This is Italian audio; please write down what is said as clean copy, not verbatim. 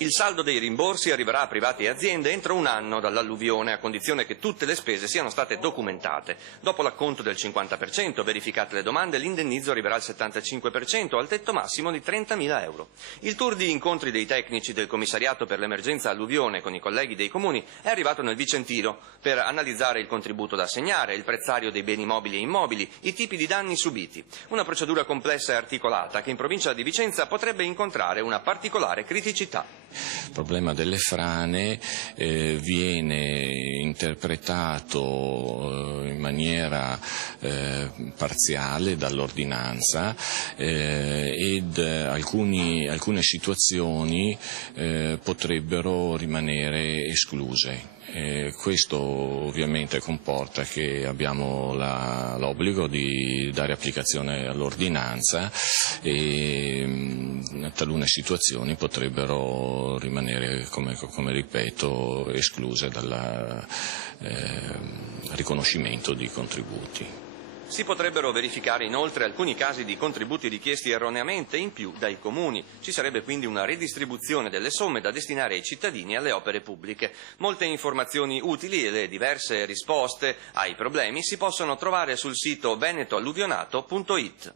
Il saldo dei rimborsi arriverà a privati e aziende entro un anno dall'alluvione, a condizione che tutte le spese siano state documentate. Dopo l'acconto del 50%, verificate le domande, l'indennizzo arriverà al 75%, al tetto massimo di 30.000 euro. Il tour di incontri dei tecnici del commissariato per l'emergenza alluvione con i colleghi dei comuni è arrivato nel Vicentino per analizzare il contributo da assegnare, il prezzario dei beni mobili e immobili, i tipi di danni subiti. Una procedura complessa e articolata che in provincia di Vicenza potrebbe incontrare una particolare criticità. Il problema delle frane viene interpretato in maniera parziale dall'ordinanza ed alcune situazioni potrebbero rimanere escluse. Questo ovviamente comporta che abbiamo l'obbligo di dare applicazione all'ordinanza e talune situazioni potrebbero rimanere, come ripeto, escluse dal riconoscimento di contributi. Si potrebbero verificare inoltre alcuni casi di contributi richiesti erroneamente in più dai comuni. Ci sarebbe quindi una redistribuzione delle somme da destinare ai cittadini e alle opere pubbliche. Molte informazioni utili e le diverse risposte ai problemi si possono trovare sul sito venetoalluvionato.it.